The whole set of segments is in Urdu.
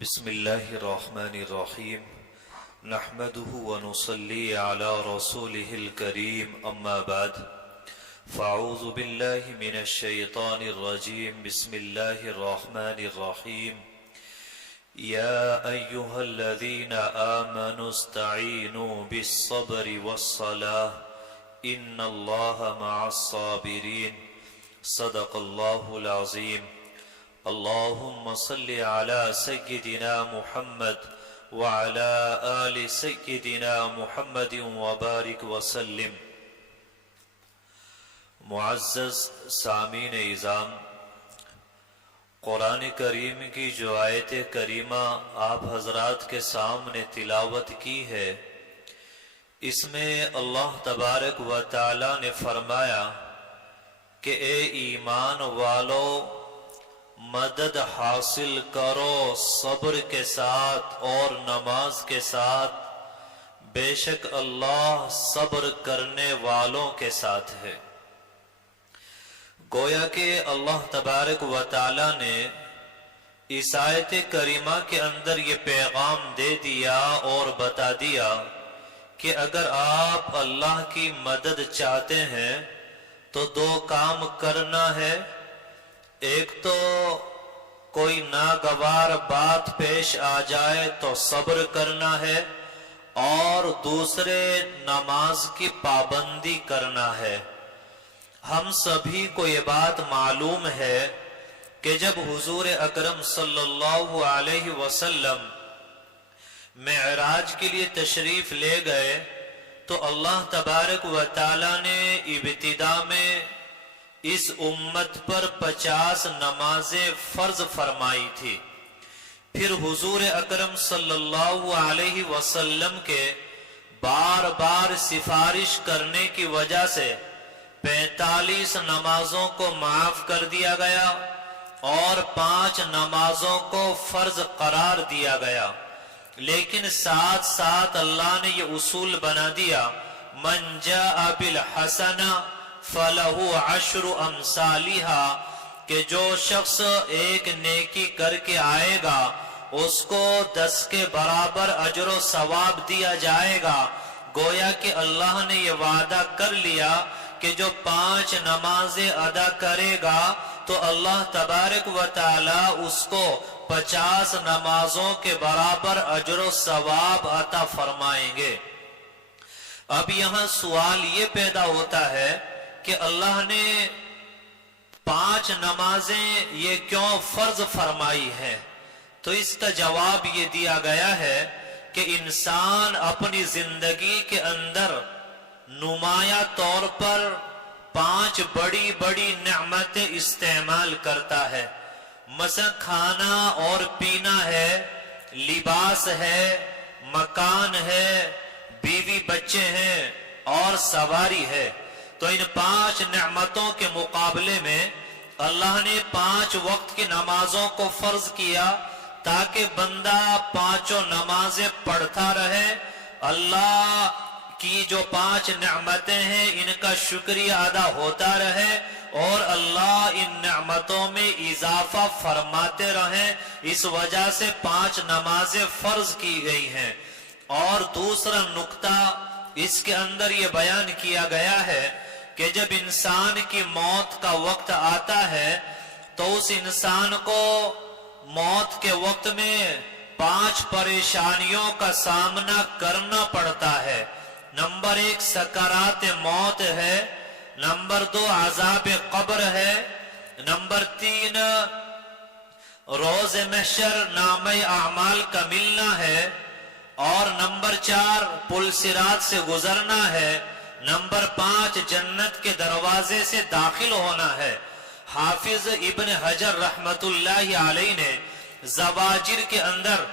بسم الله الرحمن الرحيم نحمده ونصلي على رسوله الكريم أما بعد فأعوذ بالله من الشيطان الرجيم بسم الله الرحمن الرحيم يا أيها الذين آمنوا استعينوا بالصبر والصلاة إن الله مع الصابرين صدق الله العظيم اللهم صل على سيدنا محمد وعلى آل سيدنا محمد وبارك وسلم۔ معزز سامعین اعظام، قرآن کریم کی جو آیت کریمہ آپ حضرات کے سامنے تلاوت کی ہے، اس میں اللہ تبارک و تعالی نے فرمایا کہ اے ایمان والو، مدد حاصل کرو صبر کے ساتھ اور نماز کے ساتھ، بے شک اللہ صبر کرنے والوں کے ساتھ ہے۔ گویا کہ اللہ تبارک و تعالی نے اس آیت کریمہ کے اندر یہ پیغام دے دیا اور بتا دیا کہ اگر آپ اللہ کی مدد چاہتے ہیں تو دو کام کرنا ہے۔ ایک تو کوئی ناگوار بات پیش آ جائے تو صبر کرنا ہے، اور دوسرے نماز کی پابندی کرنا ہے۔ ہم سبھی کو یہ بات معلوم ہے کہ جب حضور اکرم صلی اللہ علیہ وسلم معراج کے لیے تشریف لے گئے تو اللہ تبارک و تعالی نے ابتدا میں اس امت پر 50 نمازیں فرض فرمائی تھی۔ پھر حضور اکرم صلی اللہ علیہ وسلم کے بار بار سفارش کرنے کی وجہ سے 45 نمازوں کو معاف کر دیا گیا اور 5 نمازوں کو فرض قرار دیا گیا، لیکن ساتھ ساتھ اللہ نے یہ اصول بنا دیا، من جاء بالحسنہ فَلَهُ عَشْرُ أَمْثَالِهَا، کہ جو شخص ایک نیکی کر کے آئے گا اس کو 10 کے برابر اجر و ثواب دیا جائے گا۔ گویا کہ اللہ نے یہ وعدہ کر لیا کہ جو 5 نمازیں ادا کرے گا تو اللہ تبارک و تعالی اس کو 50 نمازوں کے برابر اجر و ثواب عطا فرمائیں گے۔ اب یہاں سوال یہ پیدا ہوتا ہے کہ اللہ نے 5 نمازیں یہ کیوں فرض فرمائی ہے؟ تو اس کا جواب یہ دیا گیا ہے کہ انسان اپنی زندگی کے اندر نمایاں طور پر 5 بڑی بڑی نعمتیں استعمال کرتا ہے، مثلا کھانا اور پینا ہے، لباس ہے، مکان ہے، بیوی بچے ہیں اور سواری ہے۔ تو ان 5 نعمتوں کے مقابلے میں اللہ نے 5 وقت کی نمازوں کو فرض کیا تاکہ بندہ 5 نمازیں پڑھتا رہے، اللہ کی جو 5 نعمتیں ہیں ان کا شکریہ ادا ہوتا رہے اور اللہ ان نعمتوں میں اضافہ فرماتے رہیں۔ اس وجہ سے 5 نمازیں فرض کی گئی ہیں۔ اور دوسرا نقطہ اس کے اندر یہ بیان کیا گیا ہے کہ جب انسان کی موت کا وقت آتا ہے تو اس انسان کو موت کے وقت میں 5 پریشانیوں کا سامنا کرنا پڑتا ہے۔ نمبر 1 سکرات موت ہے، نمبر 2 عذاب قبر ہے، نمبر 3 روز محشر نامہ اعمال کا ملنا ہے، اور نمبر 4 پل صراط سے گزرنا ہے، نمبر 5 جنت کے دروازے سے داخل ہونا ہے۔ حافظ ابن حجر رحمت اللہ علیہ نے زواجر کے اندر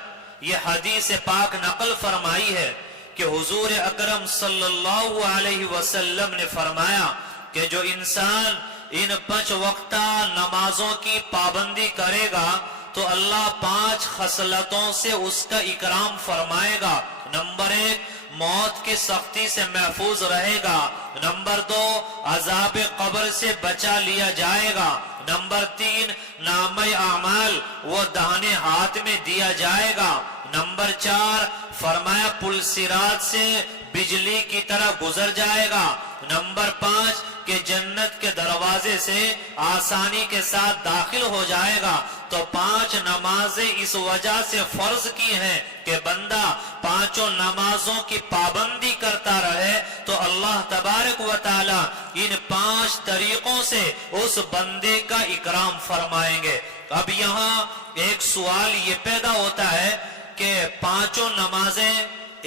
یہ حدیث پاک نقل فرمائی ہے کہ حضور اکرم صلی اللہ علیہ وسلم نے فرمایا کہ جو انسان ان 5 وقتہ نمازوں کی پابندی کرے گا تو اللہ 5 خصلتوں سے اس کا اکرام فرمائے گا۔ نمبر 1 موت کی سختی سے محفوظ رہے گا، نمبر 2 عذاب قبر سے بچا لیا جائے گا، نمبر 3 نامہ اعمال وہ داہنے ہاتھ میں دیا جائے گا۔ نمبر 4 فرمایا پل صراط سے بجلی کی طرح گزر جائے گا۔ نمبر 5 کہ جنت کے دروازے سے آسانی کے ساتھ داخل ہو جائے گا۔ تو 5 نمازیں اس وجہ سے فرض کی ہیں کہ بندہ 5 نمازوں کی پابندی کرتا رہے تو اللہ تبارک و تعالی ان 5 طریقوں سے اس بندے کا اکرام فرمائیں گے۔ اب یہاں ایک سوال یہ پیدا ہوتا ہے کہ 5 نمازیں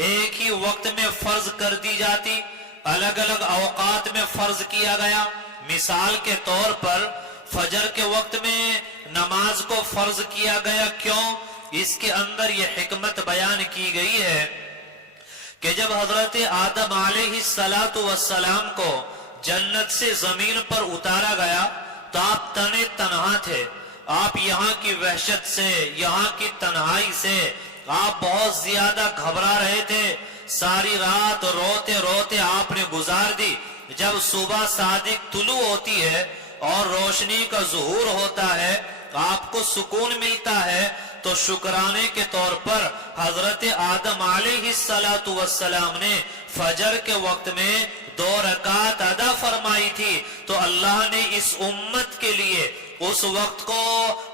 ایک ہی وقت میں فرض کر دی جاتی، الگ الگ اوقات میں فرض کیا گیا۔ مثال کے طور پر فجر کے وقت میں نماز کو فرض کیا گیا، کیوں؟ اس کے اندر یہ حکمت بیان کی گئی ہے کہ جب حضرت آدم علیہ السلام کو جنت سے زمین پر اتارا گیا تو آپ تنے تنہا تھے۔ آپ یہاں کی وحشت سے، یہاں کی تنہائی سے آپ بہت زیادہ گھبرا رہے تھے۔ ساری رات روتے روتے آپ نے گزار دی۔ جب صبح صادق طلوع ہوتی ہے اور روشنی کا ظہور ہوتا ہے، آپ کو سکون ملتا ہے، تو شکرانے کے طور پر حضرت آدم علیہ السلام نے فجر کے وقت میں 2 رکعت ادا فرمائی تھی۔ تو اللہ نے اس امت کے لیے اس وقت کو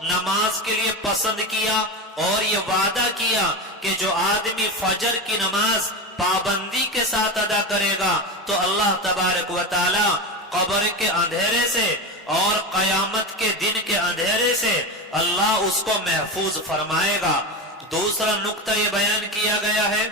نماز کے لیے پسند کیا اور یہ وعدہ کیا کہ جو آدمی فجر کی نماز پابندی کے ساتھ ادا کرے گا تو اللہ تبارک و تعالی قبر کے اندھیرے سے اور قیامت کے دن کے اندھیرے سے اللہ اس کو محفوظ فرمائے گا۔ دوسرا نقطہ یہ بیان کیا گیا ہے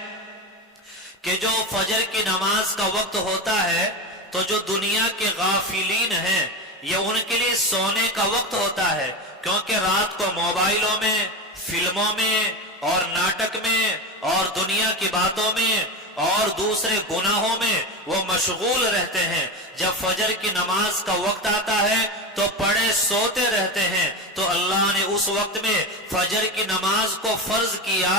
کہ جو فجر کی نماز کا وقت ہوتا ہے تو جو دنیا کے غافلین ہیں یہ ان کے لیے سونے کا وقت ہوتا ہے، کیونکہ رات کو موبائلوں میں، فلموں میں اور ناٹک میں اور دنیا کی باتوں میں اور دوسرے گناہوں میں وہ مشغول رہتے ہیں۔ جب فجر کی نماز کا وقت آتا ہے تو پڑے سوتے رہتے ہیں، تو اللہ نے اس وقت میں فجر کی نماز کو فرض کیا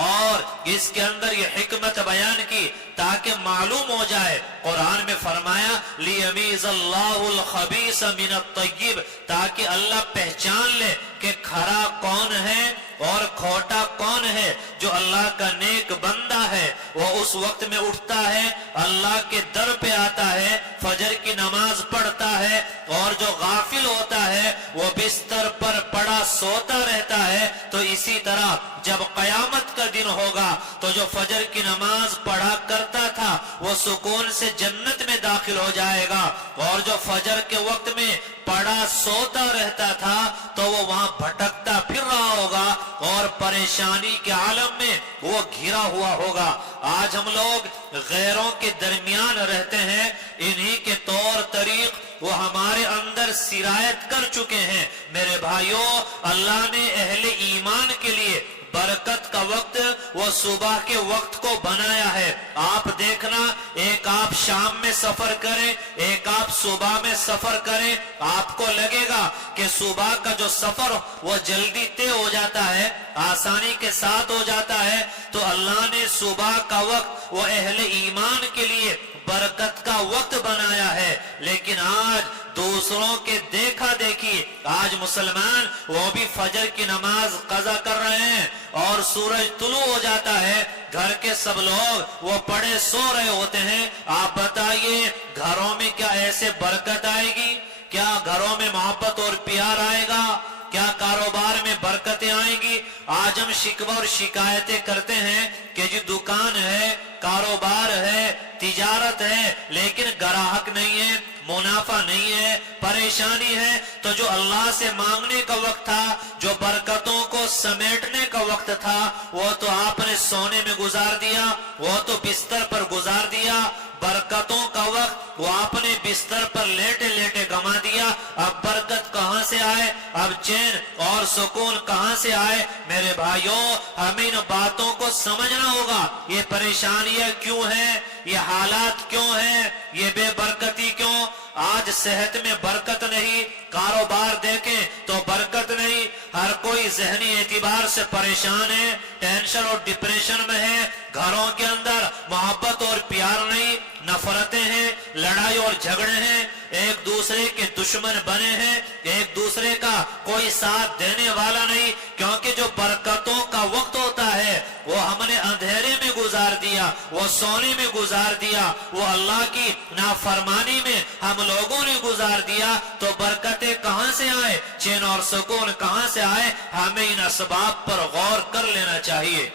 اور اس کے اندر یہ حکمت بیان کی تاکہ معلوم ہو جائے۔ قرآن میں فرمایا لِيَمِيزَ اللَّهُ الْخَبِيثَ مِنَ الطَّيِّبِ، تاکہ اللہ پہچان لے کہ کھرا کون ہے اور کھوٹا کون ہے۔ جو اللہ کا نیک بندہ ہے وہ اس وقت میں اٹھتا ہے، اللہ کے در پہ آتا ہے، فجر کی نماز پڑھتا ہے، اور جو غافل ہوتا ہے وہ بستر پر پڑا سوتا رہتا ہے۔ تو اسی طرح جب قیامت کا دن ہوگا تو جو فجر کی نماز پڑھا کرتا تھا وہ سکون سے جنت میں داخل ہو جائے گا، اور جو فجر کے وقت میں پڑا سوتا رہتا تھا تو وہ وہاں بھٹکتا پھر رہا ہوگا اور پریشانی کے عالم میں وہ گھرا ہوا ہوگا۔ آج ہم لوگ غیروں کے درمیان رہتے ہیں، انہی کے طور طریق وہ ہمارے اندر سرایت کر چکے ہیں۔ میرے بھائیوں، اللہ نے اہل ایمان کے لیے برکت کا وقت وہ صبح کے وقت کو بنایا ہے۔ آپ دیکھنا، ایک آپ شام میں سفر کریں، ایک آپ صبح میں سفر کریں، آپ کو لگے گا کہ صبح کا جو سفر وہ جلدی طے ہو جاتا ہے، آسانی کے ساتھ ہو جاتا ہے۔ تو اللہ نے صبح کا وقت وہ اہل ایمان کے لیے برکت کا وقت بنایا ہے، لیکن آج دوسروں کے دیکھا دیکھی آج مسلمان وہ بھی فجر کی نماز قضا کر رہے ہیں اور سورج طلوع ہو جاتا ہے، گھر کے سب لوگ وہ پڑے سو رہے ہوتے ہیں۔ آپ بتائیے گھروں میں کیا ایسے برکت آئے گی؟ کیا گھروں میں محبت اور پیار آئے گا؟ کیا کاروبار میں برکتیں آئیں گی؟ آج ہم شکوہ اور شکایتیں کرتے ہیں کہ جی دکان ہے، کاروبار ہے، تجارت ہے، لیکن گراہک نہیں ہے، منافع نہیں ہے، پریشانی ہے۔ تو جو اللہ سے مانگنے کا وقت تھا، جو برکتوں کو سمیٹنے کا وقت تھا، وہ تو آپ نے سونے میں گزار دیا، وہ تو بستر پر گزار دیا۔ برکتوں کا وقت وہ آپ نے بستر پر لیٹے لیٹے گما دیا۔ اب برکت کہاں سے آئے؟ اب چین اور سکون کہاں سے آئے؟ میرے بھائیوں، ہمیں ان باتوں کو سمجھنا ہوگا۔ یہ پریشانیاں کیوں ہیں؟ یہ حالات کیوں ہیں؟ یہ بے برکتی کیوں؟ آج صحت میں برکت نہیں، کاروبار دیکھیں تو برکت برکت نہیں. ہر کوئی ذہنی اعتبار سے پریشان ہے, ٹینشن اور ڈپریشن میں ہے. گھروں کے اندر محبت اور پیار نہیں, نفرتیں ہیں, لڑائی اور جھگڑے ہیں, ایک دوسرے کے دشمن بنے ہیں, ایک دوسرے کا کوئی ساتھ دینے والا نہیں. کیونکہ جو برکتوں کا وقت ہوتا ہے وہ ہم نے اندھیرے میں گزار دیا, وہ سونے میں گزار دیا, وہ اللہ کی نافرمانی میں ہم لوگوں نے گزار دیا. تو برکتیں کہاں سے آئے, چین اور سکون کہاں سے آئے؟ ہمیں ان اسباب پر غور کر لینا چاہیے.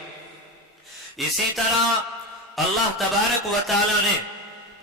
اسی طرح اللہ تبارک و تعالی نے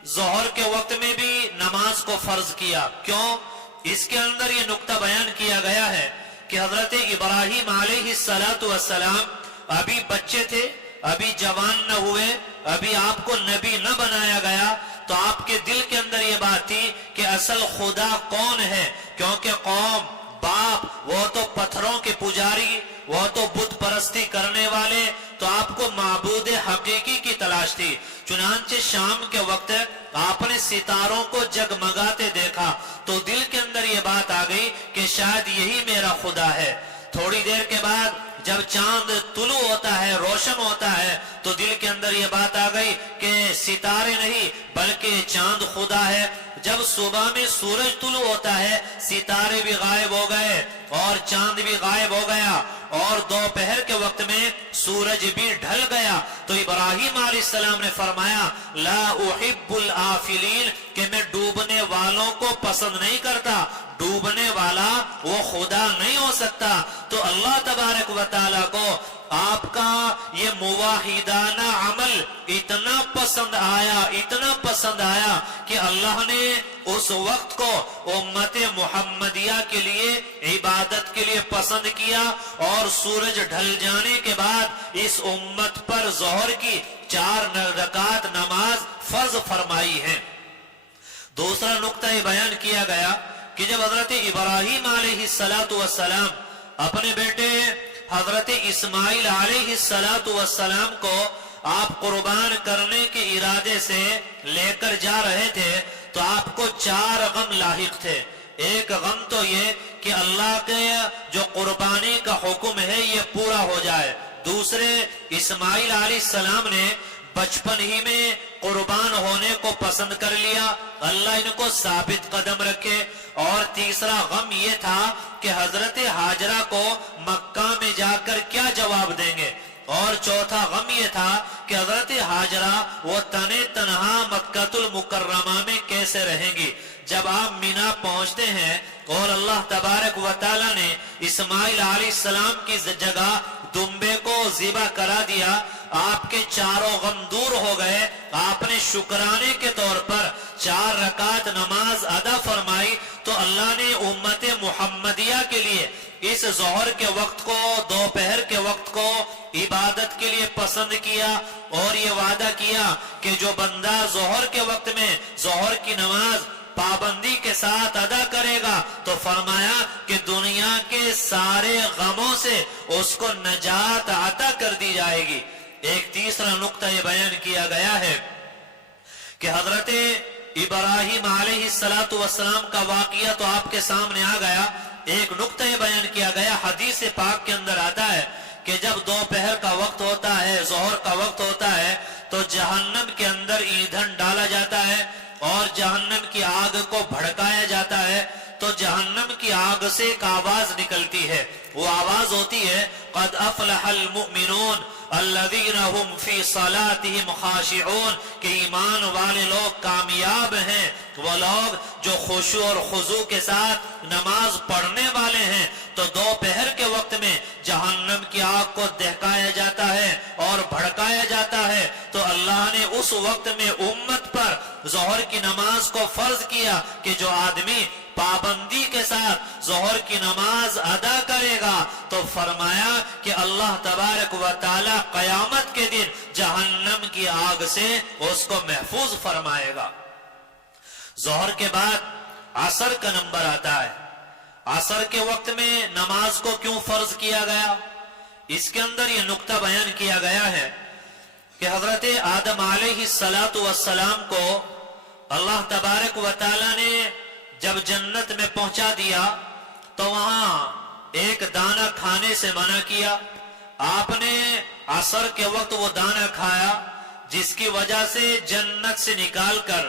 ظہر کے وقت میں بھی نماز کو فرض کیا. کیوں؟ اس کے اندر یہ نقطہ بیان کیا گیا ہے کہ حضرت ابراہیم علیہ السلام ابھی بچے تھے, ابھی جوان نہ ہوئے, ابھی آپ کو نبی نہ بنایا گیا. تو آپ کے دل کے اندر یہ بات تھی کہ اصل خدا کون ہے, کیونکہ قوم باپ وہ تو پتھروں کے پجاری, وہ تو بت پرستی کرنے والے, تو آپ کو معبود حقیقی کی تلاش تھی. چنانچہ شام کے وقت آپ نے ستاروں کو جگمگاتے دیکھا تو دل کے اندر یہ بات آ گئی کہ شاید یہی میرا خدا ہے. تھوڑی دیر کے بعد جب چاند طلوع ہوتا ہے, روشن ہوتا ہے, تو دل کے اندر یہ بات آ گئی کہ ستارے نہیں بلکہ چاند خدا ہے. جب صبح میں سورج طلوع ہوتا ہے ستارے بھی غائب ہو گئے اور چاند بھی غائب ہو گیا, اور دوپہر کے وقت میں سورج بھی ڈھل گیا. تو ابراہیم علیہ السلام نے فرمایا لا احب الآفلین, کہ میں ڈوبنے والوں کو پسند نہیں کرتا, ڈوبنے والا وہ خدا نہیں ہو سکتا. تو اللہ تبارک و تعالی کو آپ کا یہ موحدانہ عمل اتنا پسند آیا, اتنا پسند آیا کہ اللہ نے اس وقت کو امت محمدیہ کے لیے عبادت کے لیے پسند کیا, اور سورج ڈھل جانے کے بعد اس امت پر ظہر کی 4 رکعت نماز فرض فرمائی ہے. دوسرا نقطہ یہ بیان کیا گیا کہ جب حضرت ابراہیم علیہ السلام اپنے بیٹے حضرت اسماعیل علیہ السلام کو آپ قربان کرنے کے ارادے سے لے کر جا رہے تھے تو آپ کو 4 غم لاحق تھے. ایک غم تو یہ کہ اللہ کے جو قربانی کا حکم ہے یہ پورا ہو جائے. دوسرے, اسماعیل علیہ السلام نے بچپن ہی میں قربان ہونے کو پسند کر لیا, اللہ ان کو ثابت قدم رکھے. اور تیسرا غم یہ تھا کہ حضرت ہاجرہ کو مکہ میں جا کر کیا جواب دیں گے. اور چوتھا غم یہ تھا کہ حضرت ہاجرہ وہ تنہا مکہ المکرمہ میں کیسے رہیں گی. جب آپ مینا پہنچتے ہیں اور اللہ تبارک و تعالی نے اسماعیل علیہ السلام کی جگہ دمبے کو ذبح کرا دیا, آپ کے 4 غم دور ہو گئے. آپ نے شکرانے کے طور پر 4 رکعت نماز ادا فرمائی. تو اللہ نے امت محمدیہ کے لیے اس ظہر کے وقت کو, دوپہر کے وقت کو عبادت کے لیے پسند کیا, اور یہ وعدہ کیا کہ جو بندہ ظہر کے وقت میں ظہر کی نماز پابندی کے ساتھ ادا کرے گا تو فرمایا کہ دنیا کے سارے غموں سے اس کو نجات عطا کر دی جائے گی. ایک تیسرا نقطہ یہ بیان کیا گیا ہے کہ حضرت ابراہیم علیہ السلام کا واقعہ تو آپ کے سامنے آ گیا. ایک نقطہ یہ بیان کیا گیا, حدیث پاک کے اندر آتا ہے کہ جب دوپہر کا وقت ہوتا ہے, ظہر کا وقت ہوتا ہے, تو جہنم کے اندر ایندھن ڈالا جاتا ہے اور جہنم کی آگ کو بھڑکایا جاتا ہے. تو جہنم کی آگ سے ایک آواز نکلتی ہے, وہ آواز ہوتی ہے قد افلح المؤمنون الذین هم فی صلاتهم خاشعون, کہ ایمان والے لوگ کامیاب ہیں, وہ لوگ جو خشوع اور خضوع کے ساتھ نماز پڑھنے والے ہیں. تو دوپہر کے وقت میں جہنم کی آگ کو دہکایا جاتا ہے اور بھڑکایا جاتا ہے. تو اللہ نے اس وقت میں امت پر ظہر کی نماز کو فرض کیا کہ جو آدمی پابندی کے ساتھ ظہر کی نماز ادا کرے گا تو فرمایا کہ اللہ تبارک و تعالی قیامت کے دن جہنم کی آگ سے اس کو محفوظ فرمائے گا. ظہر کے بعد عصر کا نمبر آتا ہے. عصر کے وقت میں نماز کو کیوں فرض کیا گیا؟ اس کے اندر یہ نقطہ بیان کیا گیا ہے کہ حضرت آدم علیہ السلام کو اللہ تبارک و تعالی نے جب جنت میں پہنچا دیا تو وہاں ایک دانہ کھانے سے منع کیا. آپ نے عصر کے وقت وہ دانہ کھایا جس کی وجہ سے جنت سے نکال کر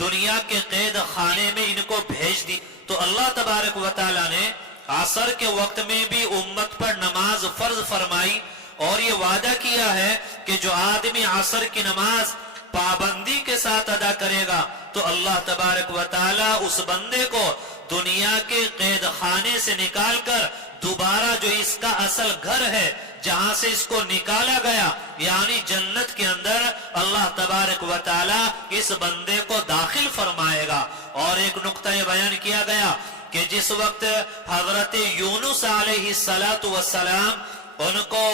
دنیا کے قید خانے میں ان کو بھیج دی. تو اللہ تبارک و تعالی نے عصر کے وقت میں بھی امت پر نماز فرض فرمائی اور یہ وعدہ کیا ہے کہ جو آدمی عصر کی نماز پابندی کے ساتھ ادا کرے گا تو اللہ تبارک و تعالی اس بندے کو دنیا کے قید خانے سے نکال کر دوبارہ جو اس کا اصل گھر ہے جہاں سے اس کو نکالا گیا یعنی جنت کے اندر اللہ تبارک و تعالی اس بندے کو داخل فرمائے گا. اور ایک نقطہ یہ بیان کیا گیا کہ جس وقت حضرت یونس علیہ السلام ان کو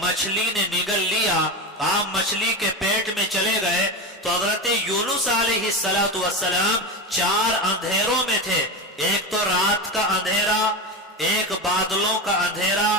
مچھلی نے نگل لیا، آپ مچھلی کے پیٹ میں چلے گئے تو حضرت یونس علیہ السلام 4 اندھیروں میں تھے. ایک تو رات کا اندھیرا، ایک بادلوں کا اندھیرا،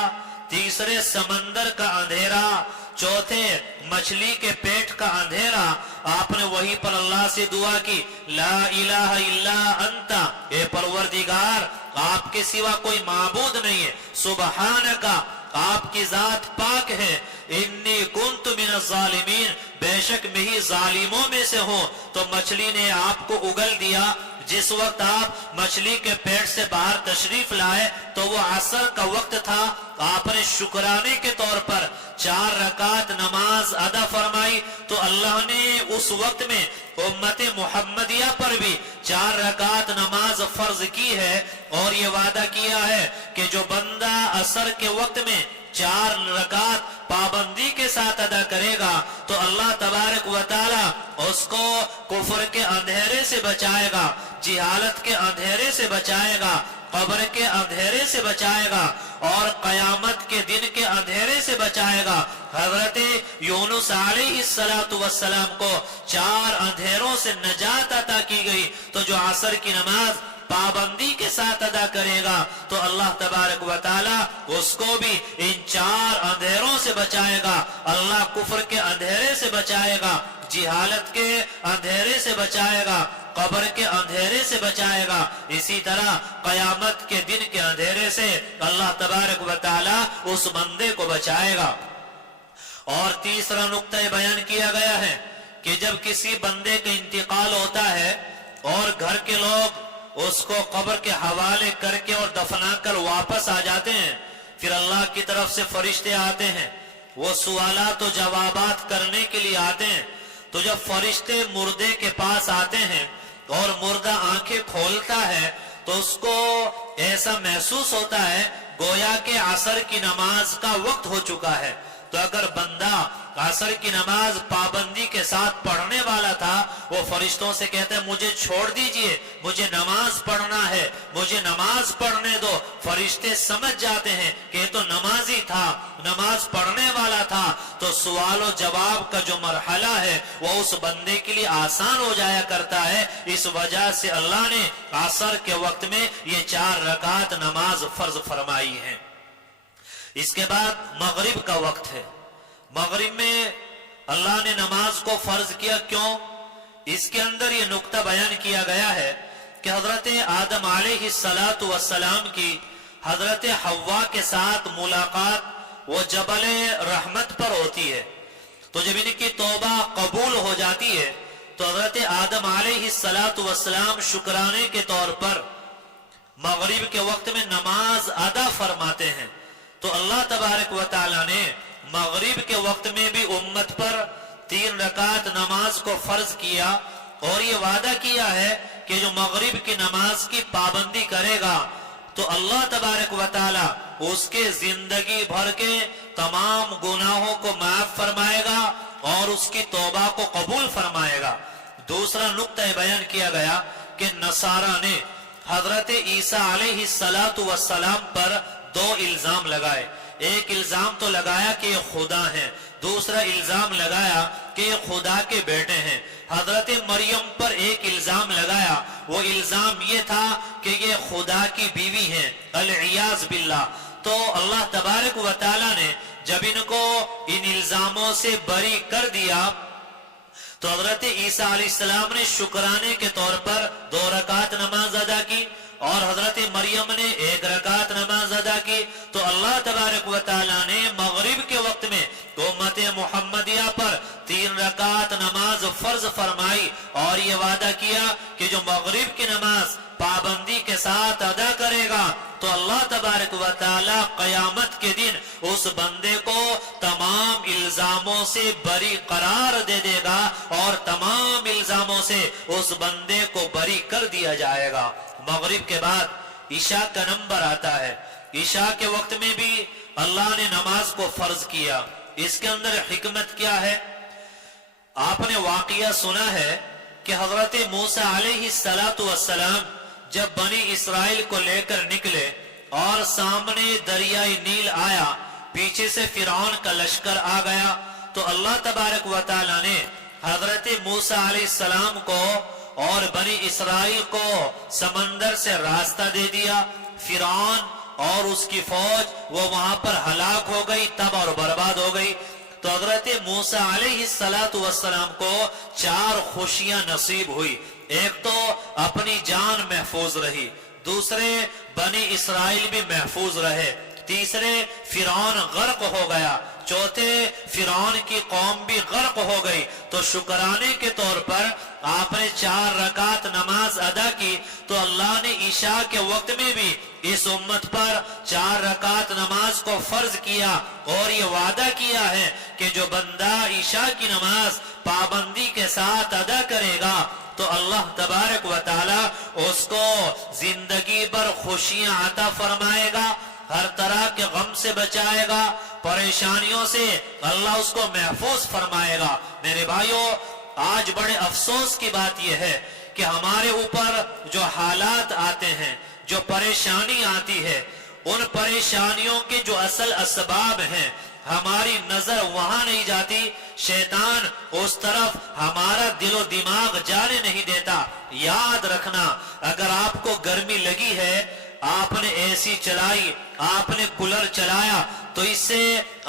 تیسرے سمندر کا اندھیرا، چوتھے مچھلی کے پیٹ کا اندھیرا. آپ نے وہی پر اللہ سے دعا کی، لا الہ الا انت، اے پروردگار آپ کے سوا کوئی معبود نہیں ہے، سبحانکا آپ کی ذات پاک ہے، انی کنت من الظالمین بے شک میں ہی ظالموں میں سے ہوں. تو مچھلی نے آپ کو اگل دیا. جس وقت آپ مچھلی کے پیٹ سے باہر تشریف لائے تو وہ عصر کا وقت تھا. آپ نے شکرانے کے طور پر 4 رکعت نماز ادا فرمائی تو اللہ نے اس وقت میں امت محمدیہ پر بھی 4 رکعت نماز فرض کی ہے اور یہ وعدہ کیا ہے کہ جو بندہ عصر کے وقت میں 4 رکعت پابندی کے ساتھ ادا کرے گا تو اللہ تبارک و تعالی اس کو کفر کے اندھیرے سے بچائے گا، جہالت کے اندھیرے سے بچائے گا، قبر کے اندھیرے سے بچائے گا اور قیامت کے دن کے اندھیرے سے بچائے گا. حضرت یونس علیہ السلام کو 4 اندھیروں سے نجات عطا کی گئی. تو جو عصر کی نماز پابندی کے ساتھ ادا کرے گا تو اللہ تبارک و تعالی اس کو بھی ان 4 اندھیروں سے بچائے گا. اللہ کفر کے اندھیرے سے بچائے گا، جہالت کے اندھیرے سے بچائے گا، قبر کے اندھیرے سے بچائے گا. اسی طرح قیامت کے دن کے اندھیرے سے اللہ تبارک و تعالی اس بندے کو بچائے گا. اور تیسرا نقطہ بیان کیا گیا ہے کہ جب کسی بندے کا انتقال ہوتا ہے اور گھر کے لوگ اس کو قبر کے حوالے کر کے اور دفنا کر واپس آ جاتے ہیں، پھر اللہ کی طرف سے فرشتے آتے ہیں، وہ سوالات و جوابات کرنے کے لیے آتے ہیں. تو جب فرشتے مردے کے پاس آتے ہیں اور مردہ آنکھیں کھولتا ہے تو اس کو ایسا محسوس ہوتا ہے گویا کہ عصر کی نماز کا وقت ہو چکا ہے. تو اگر بندہ عصر کی نماز پابندی کے ساتھ پڑھنے والا تھا وہ فرشتوں سے کہتا ہے مجھے چھوڑ دیجئے، مجھے نماز پڑھنا ہے، مجھے نماز پڑھنے دو. فرشتے سمجھ جاتے ہیں کہ یہ تو نمازی تھا، نماز پڑھنے والا تھا. تو سوال و جواب کا جو مرحلہ ہے وہ اس بندے کے لیے آسان ہو جایا کرتا ہے. اس وجہ سے اللہ نے عصر کے وقت میں یہ 4 رکعت نماز فرض فرمائی ہے. اس کے بعد مغرب کا وقت ہے. مغرب میں اللہ نے نماز کو فرض کیا، کیوں؟ اس کے اندر یہ نقطہ بیان کیا گیا ہے کہ حضرت آدم علیہ السلام کی حضرت حوا کے ساتھ ملاقات وہ جبل رحمت پر ہوتی ہے. تو جب ان کی توبہ قبول ہو جاتی ہے تو حضرت آدم علیہ السلام شکرانے کے طور پر مغرب کے وقت میں نماز ادا فرماتے ہیں. تو اللہ تبارک و تعالی نے مغرب کے وقت میں بھی امت پر 3 رکعت نماز کو فرض کیا اور یہ وعدہ کیا ہے کہ جو مغرب کی نماز کی پابندی کرے گا تو اللہ تبارک و تعالی اس کے زندگی بھر کے تمام گناہوں کو معاف فرمائے گا اور اس کی توبہ کو قبول فرمائے گا. دوسرا نقطہ بیان کیا گیا کہ نصارہ نے حضرت عیسیٰ علیہ السلام پر 2 الزام لگائے. ایک الزام تو لگایا کہ یہ خدا ہیں، دوسرا الزام لگایا کہ یہ خدا کے بیٹے ہیں. حضرت مریم پر ایک الزام لگایا، وہ الزام یہ تھا کہ یہ خدا کی بیوی ہیں، العیاذ باللہ. تو اللہ تبارک و تعالی نے جب ان کو ان الزاموں سے بری کر دیا تو حضرت عیسیٰ علیہ السلام نے شکرانے کے طور پر 2 رکعت نماز ادا کی اور حضرت مریم نے 1 رکعت نماز ادا کی، تو اللہ تبارک و تعالیٰ نے مغرب کے وقت میں امت محمدیہ پر 3 رکعت نماز فرض فرمائی، اور یہ وعدہ کیا کہ جو مغرب کی نماز پابندی کے ساتھ ادا کرے گا تو اللہ تبارک و تعالی قیامت کے دن اس بندے کو تمام الزاموں سے بری قرار دے دے گا، اور تمام الزاموں سے اس بندے کو بری کر دیا جائے گا۔ مغرب کے بعد عشاء کا نمبر آتا ہے۔ عشاء کے وقت میں بھی اللہ نے نماز کو فرض کیا۔ اس کے اندر حکمت کیا ہے؟ آپ نے واقعہ سنا ہے کہ حضرت موسیٰ علیہ السلام جب بنی اسرائیل کو لے کر نکلے اور سامنے دریائے نیل آیا، پیچھے سے فرعون کا لشکر آ گیا، تو اللہ تبارک و تعالی نے حضرت موسیٰ علیہ السلام کو اور بنی اسرائیل کو سمندر سے راستہ دے دیا۔ فرعون اور اس کی فوج وہ وہاں پر ہلاک ہو گئی، تباہ اور برباد ہو گئی۔ تو حضرت موسیٰ علیہ السلام کو 4 خوشیاں نصیب ہوئی۔ ایک تو اپنی جان محفوظ رہی، دوسرے بنی اسرائیل بھی محفوظ رہے، تیسرے فرعون غرق ہو گیا، چوتھے فرعون کی قوم بھی غرق ہو گئی۔ تو شکرانے کے طور پر آپ نے 4 رکعت نماز ادا کی، تو اللہ نے عشاء کے وقت میں بھی اس امت پر 4 رکعت نماز کو فرض کیا، اور یہ وعدہ کیا ہے کہ جو بندہ عشاء کی نماز پابندی کے ساتھ ادا کرے گا تو اللہ تبارک و تعالی اس کو زندگی بھر خوشیاں عطا فرمائے گا، ہر طرح کے غم سے بچائے گا، پریشانیوں سے اللہ اس کو محفوظ فرمائے گا۔ میرے بھائیوں، آج بڑے افسوس کی بات یہ ہے کہ ہمارے اوپر جو حالات آتے ہیں، جو پریشانی آتی ہے، ان پریشانیوں کے جو اصل اسباب ہیں، ہماری نظر وہاں نہیں جاتی، شیطان اس طرف ہمارا دل و دماغ جانے نہیں دیتا۔ یاد رکھنا، اگر آپ کو گرمی لگی ہے، آپ نے اے سی چلائی، آپ نے کولر چلایا، تو اس سے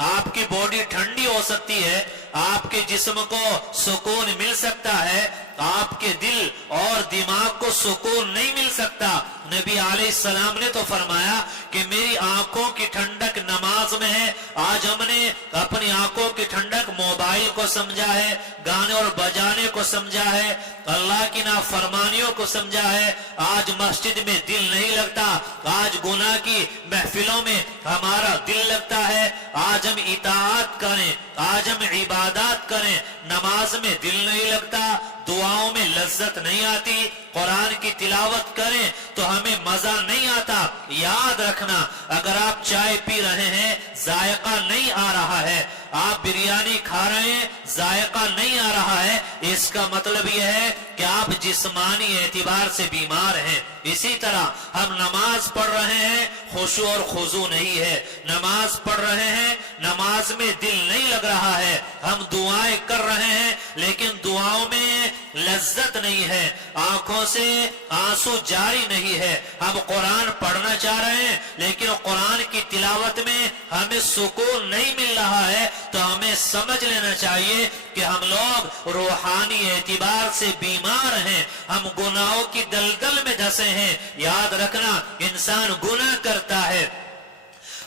آپ کی باڈی ٹھنڈی ہو سکتی ہے، آپ کے جسم کو سکون مل سکتا ہے، آپ کے دل اور دماغ کو سکون نہیں مل سکتا۔ نبی علیہ السلام نے تو فرمایا کہ میری آنکھوں کی ٹھنڈک نماز میں ہے۔ آج ہم نے اپنی آنکھوں کی ٹھنڈک موبائل کو سمجھا ہے، گانے اور بجانے کو سمجھا ہے، اللہ کی نافرمانیوں کو سمجھا ہے۔ آج مسجد میں دل نہیں لگتا، آج گناہ کی محفلوں میں ہمارا دل لگتا ہے۔ آج ہم اطاعت کریں، آج ہم عبادات کریں، نماز میں دل نہیں لگتا، دعاؤں میں لذت نہیں آتی، قرآن کی تلاوت کریں تو ہمیں مزہ نہیں آتا۔ یاد رکھنا، اگر آپ چائے پی رہے ہیں، ذائقہ نہیں آ رہا ہے، آپ بریانی کھا رہے ہیں، ذائقہ نہیں آ رہا ہے، اس کا مطلب یہ ہے کہ آپ جسمانی اعتبار سے بیمار ہیں۔ اسی طرح ہم نماز پڑھ رہے ہیں، خشوع اور خضوع نہیں ہے، نماز پڑھ رہے ہیں، نماز میں دل نہیں لگ رہا ہے، ہم دعائیں کر رہے ہیں لیکن دعاؤں میں لذت نہیں ہے، آنکھوں سے آنسو جاری نہیں ہے، ہم قرآن پڑھنا چاہ رہے ہیں لیکن قرآن کی تلاوت میں ہمیں سکون نہیں مل رہا ہے، تو ہمیں سمجھ لینا چاہیے کہ ہم لوگ روحانی اعتبار سے بیمار ہیں، ہم گناہوں کی دلدل میں دھسے ہیں۔ یاد رکھنا، انسان گناہ کرتا ہے،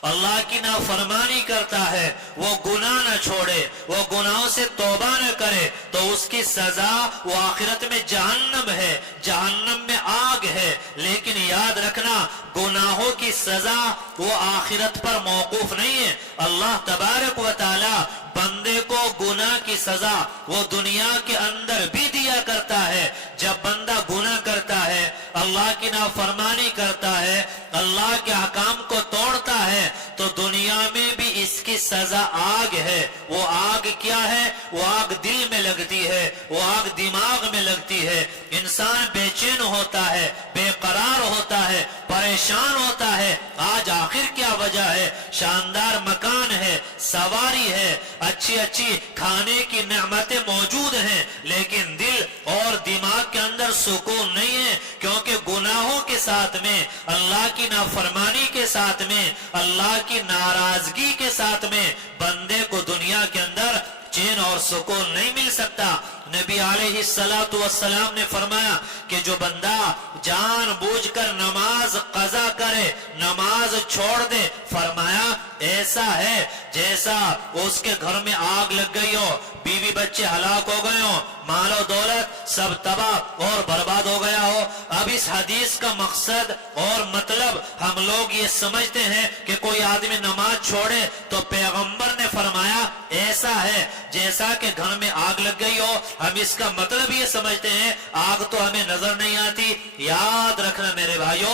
اللہ کی نافرمانی کرتا ہے، وہ گناہ نہ چھوڑے، وہ گناہوں سے توبہ نہ کرے تو اس کی سزا وہ آخرت میں جہنم ہے، جہنم میں آگ ہے۔ لیکن یاد رکھنا، گناہوں کی سزا وہ آخرت پر موقوف نہیں ہے۔ اللہ تبارک و تعالی بندے کو گناہ کی سزا وہ دنیا کے اندر بھی دیا کرتا ہے۔ جب بندہ گناہ کرتا ہے، اللہ کی نافرمانی کرتا ہے، اللہ کے حکام کو توڑتا ہے، تو دنیا میں بھی اس کی سزا آگ ہے۔ وہ آگ کیا ہے؟ وہ آگ دل میں لگتی ہے، وہ آگ دماغ میں لگتی ہے، انسان بے چین ہوتا ہے، بے قرار ہوتا ہے، پریشان ہوتا ہے۔ آج آخر کیا وجہ ہے؟ شاندار مکان ہے، سواری ہے، اچھی اچھی کھانے کی نعمتیں موجود ہیں، لیکن دل اور دماغ کے اندر سکون نہیں ہے، کیونکہ گناہوں کے ساتھ میں، اللہ کی نافرمانی کے ساتھ میں، اللہ کی ناراضگی کے ساتھ میں بندے کو دنیا کے اندر چین اور سکون نہیں مل سکتا۔ نبی علیہ السلام نے فرمایا کہ جو بندہ جان بوجھ کر نماز قضا کرے، نماز چھوڑ دے، فرمایا ایسا ہے جیسا اس کے گھر میں آگ لگ گئی ہو، بیوی بچے ہلاک ہو گئے ہو، مال و دولت سب تباہ اور برباد ہو گیا ہو۔ اب اس حدیث کا مقصد اور مطلب ہم لوگ یہ سمجھتے ہیں کہ کوئی آدمی نماز چھوڑے تو پیغمبر نے فرمایا ایسا ہے جیسا کہ گھر میں آگ لگ گئی ہو۔ ہم اس کا مطلب یہ سمجھتے ہیں آگ تو ہمیں نظر نہیں آتی۔ یاد رکھنا میرے بھائیو،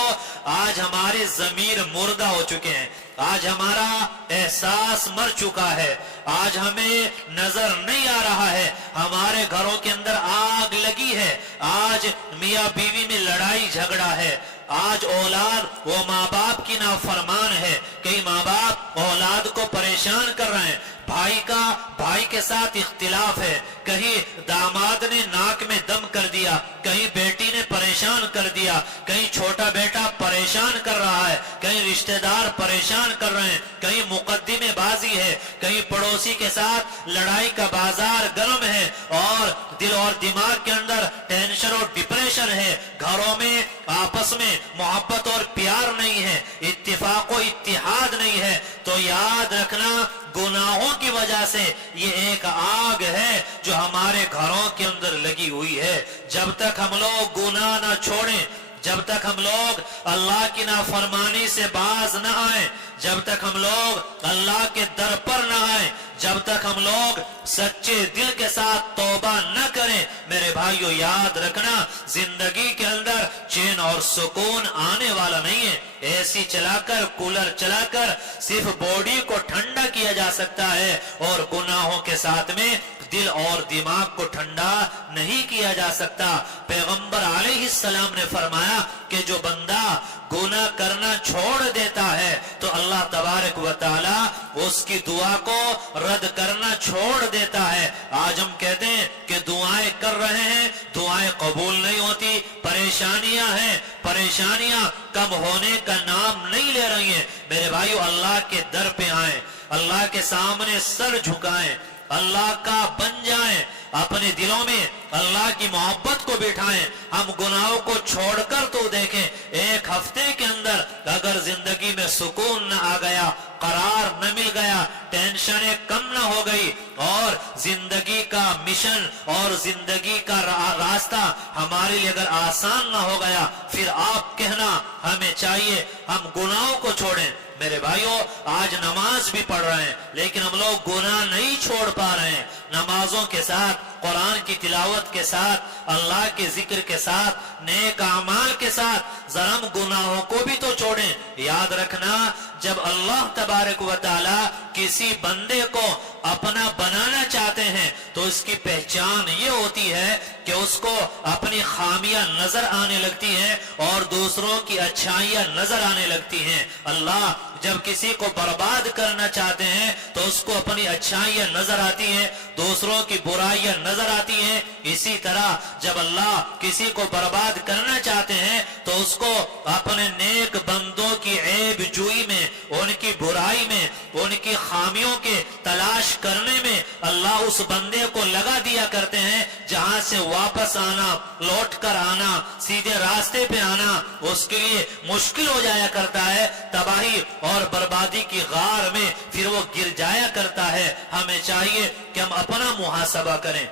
آج ہماری ضمیر مردہ ہو چکے ہیں، آج ہمارا احساس مر چکا ہے، آج ہمیں نظر نہیں آ رہا ہے، ہمارے گھروں کے اندر آگ لگی ہے، آج میاں بیوی میں لڑائی جھگڑا ہے، آج اولاد وہ ماں باپ کی نافرمان ہے، کئی ماں باپ اولاد کو پریشان کر رہے ہیں، بھائی کے ساتھ اختلاف ہے، کہیں داماد نے ناک میں دم کر دیا، کہیں بیٹی نے پریشان کر دیا، کہیں چھوٹا بیٹا پریشان کر رہا ہے، کہیں رشتہ دار پریشان کر رہے ہیں، کہیں مقدمے بازی ہے، کہیں پڑوسی کے ساتھ لڑائی کا بازار گرم ہے، اور دل اور دماغ کے اندر ٹینشن اور ڈپریشن ہے، گھروں میں آپس میں محبت اور پیار نہیں ہے، اتفاق و اتحاد نہیں ہے۔ تو یاد رکھنا گناہوں کی وجہ سے یہ ایک آگ ہے جو ہمارے گھروں کے اندر لگی ہوئی ہے۔ جب تک ہم لوگ گناہ نہ چھوڑیں، جب تک ہم لوگ اللہ کی نافرمانی سے باز نہ آئیں، جب تک ہم لوگ اللہ کے در پر نہ آئیں، جب تک ہم لوگ سچے دل کے ساتھ توبہ نہ کریں، میرے بھائیو یاد رکھنا زندگی کے اندر چین اور سکون آنے والا نہیں ہے۔ اے سی چلا کر، کولر چلا کر صرف باڈی کو ٹھنڈا کیا جا سکتا ہے، اور گناہوں کے ساتھ میں دل اور دماغ کو ٹھنڈا نہیں کیا جا سکتا۔ پیغمبر علیہ السلام نے فرمایا کہ جو بندہ گناہ کرنا چھوڑ دیتا ہے تو اللہ تبارک و تعالی اس کی دعا کو رد کرنا چھوڑ دیتا ہے۔ آج ہم کہتے ہیں کہ دعائیں کر رہے ہیں، دعائیں قبول نہیں ہوتی، پریشانیاں ہیں، پریشانیاں کم ہونے کا نام نہیں لے رہی ہیں۔ میرے بھائیو اللہ کے در پہ آئیں، اللہ کے سامنے سر جھکائیں، اللہ کا بن جائیں، اپنے دلوں میں اللہ کی محبت کو بٹھائیں۔ ہم گناہوں کو چھوڑ کر تو دیکھیں، ایک ہفتے کے اندر اگر زندگی میں سکون نہ آ گیا، قرار نہ مل گیا، ٹینشنیں کم نہ ہو گئی، اور زندگی کا مشن اور زندگی کا راستہ ہمارے لیے اگر آسان نہ ہو گیا، پھر آپ کہنا ہمیں چاہیے ہم گناہوں کو چھوڑیں۔ میرے بھائیوں آج نماز بھی پڑھ رہے ہیں لیکن ہم لوگ گناہ نہیں چھوڑ پا رہے ہیں۔ نمازوں کے ساتھ، قرآن کی تلاوت کے ساتھ، اللہ کے ذکر کے ساتھ، نیک اعمال کے ساتھ ذرا ہم گناہوں کو بھی تو چھوڑیں۔ یاد رکھنا جب اللہ تبارک و تعالی کسی بندے کو اپنا بنانا چاہتے ہیں تو اس کی پہچان یہ ہوتی ہے کہ اس کو اپنی خامیاں نظر آنے لگتی ہیں اور دوسروں کی اچھائیاں نظر آنے لگتی ہیں۔ اللہ جب کسی کو برباد کرنا چاہتے ہیں تو اس کو اپنی اچھائیاں نظر آتی ہیں، دوسروں کی برائیاں نظر آتی ہیں۔ اسی طرح جب اللہ کسی کو برباد کرنا چاہتے ہیں تو اس کو اپنے نیک بندوں کی عیب جوئی میں، ان کی برائی میں، ان کی خامیوں کے تلاش کرنے میں اللہ اس بندے کو لگا دیا کرتے ہیں، جہاں سے واپس آنا، لوٹ کر آنا، سیدھے راستے پہ آنا اس کے لیے مشکل ہو جایا کرتا ہے۔ تباہی اور بربادی کی غار میں پھر وہ گر جایا کرتا ہے۔ ہمیں چاہیے کہ ہم اپنا محاسبہ کریں،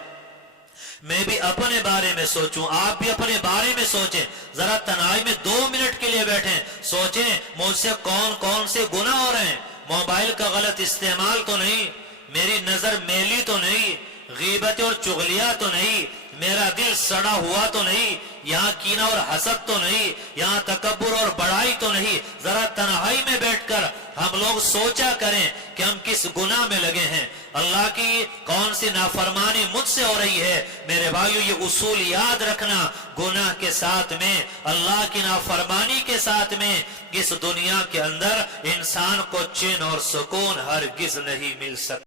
میں بھی اپنے بارے میں سوچوں، آپ بھی اپنے بارے میں سوچیں، ذرا تنہائی میں 2 منٹ کے لیے بیٹھیں، سوچیں مجھ سے کون کون سے گناہ ہو رہے ہیں۔ موبائل کا غلط استعمال تو نہیں، میری نظر میلی تو نہیں، غیبت اور چغلیاں تو نہیں، میرا دل سڑا ہوا تو نہیں، یہاں کینہ اور حسد تو نہیں، یہاں تکبر اور بڑائی تو نہیں۔ ذرا تنہائی میں بیٹھ کر ہم لوگ سوچا کریں کہ ہم کس گناہ میں لگے ہیں، اللہ کی کون سی نافرمانی مجھ سے ہو رہی ہے۔ میرے بھائیو یہ اصول یاد رکھنا، گناہ کے ساتھ میں، اللہ کی نافرمانی کے ساتھ میں اس دنیا کے اندر انسان کو چین اور سکون ہرگز نہیں مل سکتا۔